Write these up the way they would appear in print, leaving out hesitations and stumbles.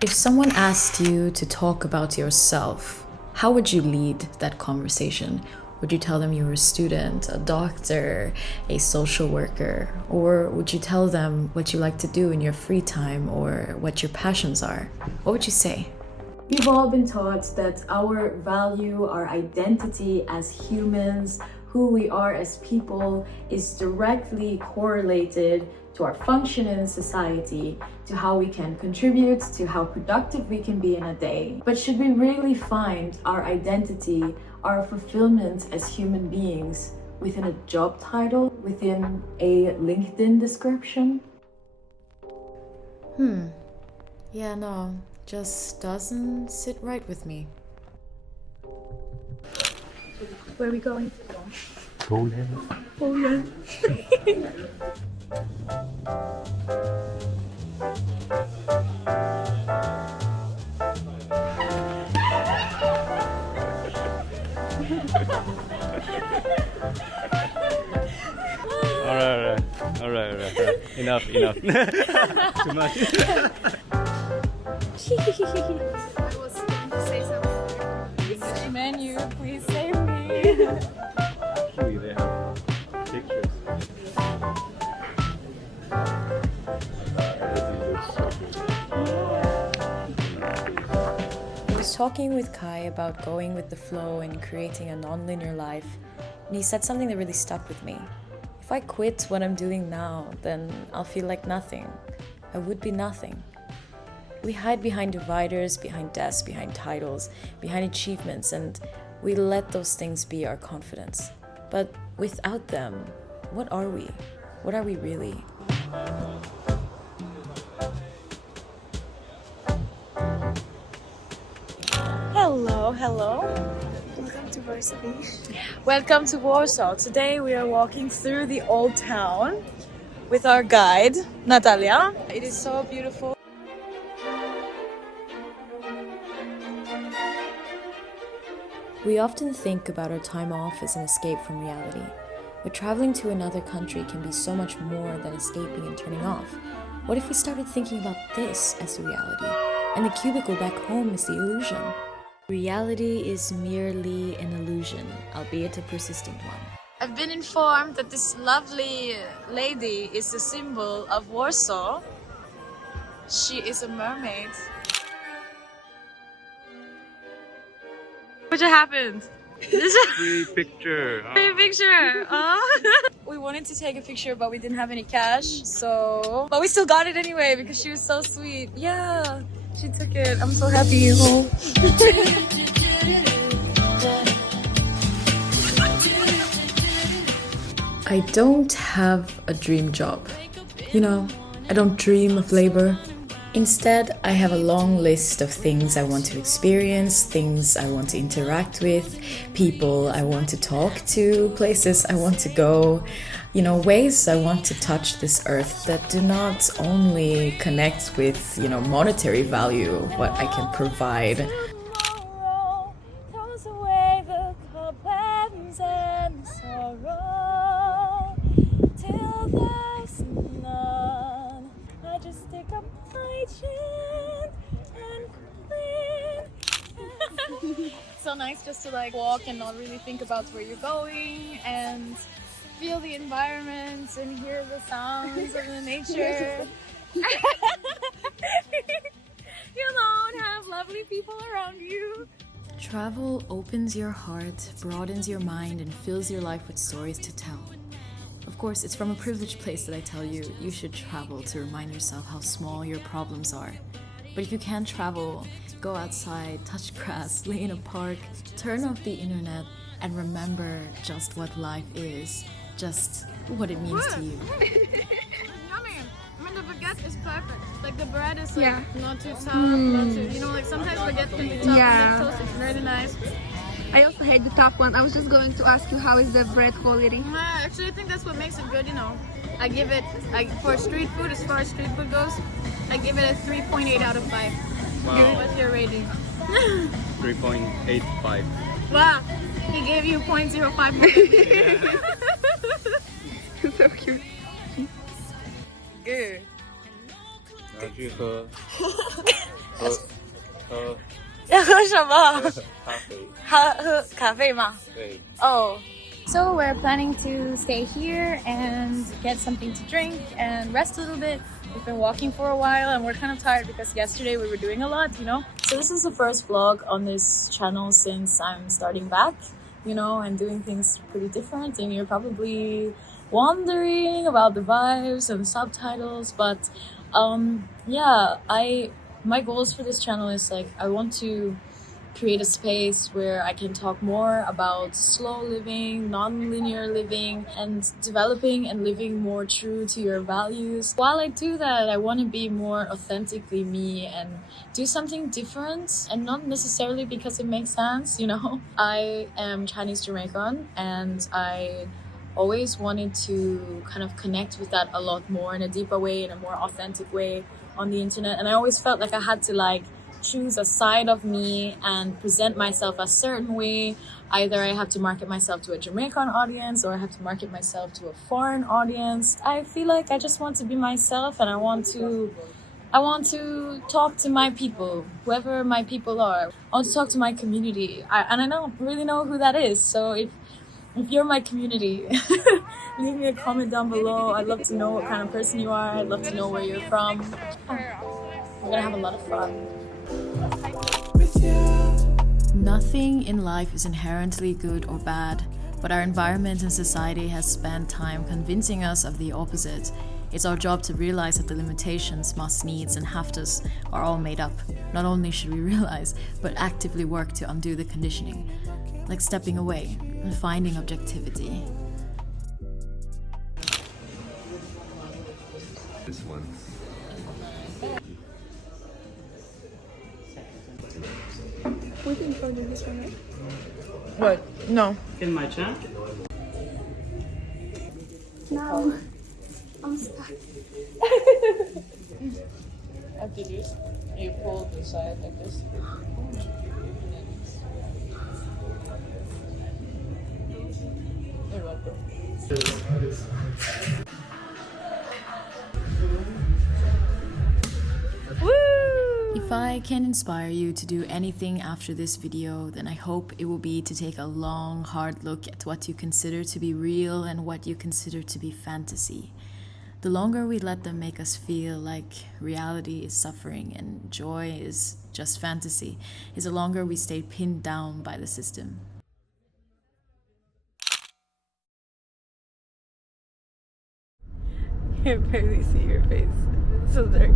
If someone asked you to talk about yourself, how would you lead that conversation? Would you tell them you were a student, a doctor, a social worker? Or would you tell them what you like to do in your free time or what your passions are? What would you say? We've all been taught that our value, our identity as humans, who we are as people, is directly correlated to our function in society, to how we can contribute, to how productive we can be in a day. But should we really find our identity, our fulfillment as human beings within a job title, within a LinkedIn description? Yeah, no, just doesn't sit right with me. Where are we going? Poland. Poland. All right. Enough. Too much. I was going to say something. Menu, please save me. Actually, they have pictures. I was talking with Kai about going with the flow and creating a non-linear life, and he said something that really stuck with me. If I quit what I'm doing now, then I'll feel like nothing. I would be nothing. We hide behind dividers, behind desks, behind titles, behind achievements, and we let those things be our confidence. But without them, what are we? What are we really? Hello. Welcome to Warsaw. Welcome to Warsaw. Today we are walking through the old town with our guide, Natalia. It is so beautiful. We often think about our time off as an escape from reality, but traveling to another country can be so much more than escaping and turning off. What if we started thinking about this as the reality, and the cubicle back home is the illusion? Reality is merely an illusion, albeit a persistent one. I've been informed that this lovely lady is the symbol of Warsaw. She is a mermaid. What happened? Free picture. Free picture. We wanted to take a picture, but we didn't have any cash, but we still got it anyway because she was so sweet. Yeah, she took it. I'm so happy. I don't have a dream job. I don't dream of labor. Instead, I have a long list of things I want to experience, things I want to interact with, people I want to talk to, places I want to go, ways I want to touch this earth that do not only connect with, monetary value of what I can provide. So nice just to walk and not really think about where you're going and feel the environment and hear the sounds of the nature. You don't have lovely people around you. Travel opens your heart, broadens your mind, and fills your life with stories to tell. Of course, it's from a privileged place that I tell you should travel to remind yourself how small your problems are. But if you can't travel, go outside, touch grass, lay in a park, turn off the internet, and remember just what life is, just what it means to you. Yummy. The baguette is perfect. The bread is not too tough, not too, sometimes baguette can be tough. Yeah. The toast is really nice. I also hate the tough one. I was just going to ask you, how is the bread quality? Actually, I think that's what makes it good, I give it, for street food, as far as street food goes, I give it a 3.8 out of 5. Wow. What's your rating? 3.85. Wow, he gave you 0.05 more. So cute. Good. 然后去喝要喝什么？咖啡，喝咖啡吗？对。 Oh. So we're planning to stay here and get something to drink and rest a little bit. We've been walking for a while and we're kind of tired because yesterday we were doing a lot, you know? So this is the first vlog on this channel since I'm starting back, you know, and doing things pretty different, and you're probably wondering about the vibes and the subtitles, but yeah, my goals for this channel is like I want to create a space where I can talk more about slow living, non-linear living, and developing and living more true to your values. While I do that, I want to be more authentically me and do something different, and not necessarily because it makes sense, you know. I am Chinese Jamaican and I always wanted to kind of connect with that a lot more in a deeper way, in a more authentic way on the internet, and I always felt like I had to like choose a side of me and present myself a certain way. Either I have to market myself to a Jamaican audience or I have to market myself to a foreign audience. I feel like I just want to be myself, and I want to talk to my people, whoever my people are. I want to talk to my community, and I don't really know who that is. So if you're my community, leave me a comment down below. I'd love to know what kind of person you are. I'd love to know where you're from. We're gonna have a lot of fun. Nothing in life is inherently good or bad, but our environment and society has spent time convincing us of the opposite. It's our job to realize that the limitations, must, needs, and have-tos are all made up. Not only should we realize, but actively work to undo the conditioning, like stepping away and finding objectivity. This one. We can go do this one, right? What? No. In my chat? No. I'm stuck. After this, you pull the side like this. You're welcome. If I can inspire you to do anything after this video, then I hope it will be to take a long, hard look at what you consider to be real and what you consider to be fantasy. The longer we let them make us feel like reality is suffering and joy is just fantasy, is the longer we stay pinned down by the system. I can barely see your face. It's so dark.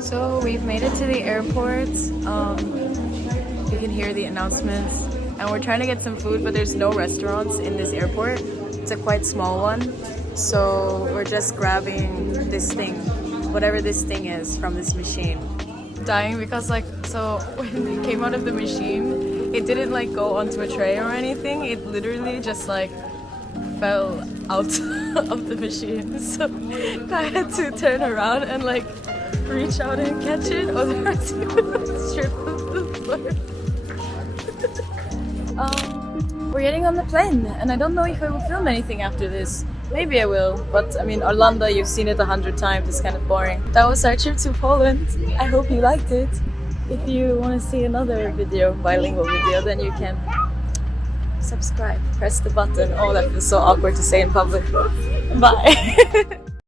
So we've made it to the airport. You can hear the announcements, and we're trying to get some food, but there's no restaurants in this airport. It's a quite small one, so we're just grabbing this thing, whatever this thing is, from this machine. Dying because so when it came out of the machine, it didn't like go onto a tray or anything. It literally just like fell out of the machine. So I had to turn around and like reach out and catch it, otherwise it would strip off the floor. We're getting on the plane, and I don't know if I will film anything after this. Maybe I will, but I mean, Orlando, you've seen it 100 times, it's kind of boring. That was our trip to Poland. I hope you liked it. If you want to see another video, bilingual video, then you can subscribe, press the button. Oh, that feels so awkward to say in public. Bye.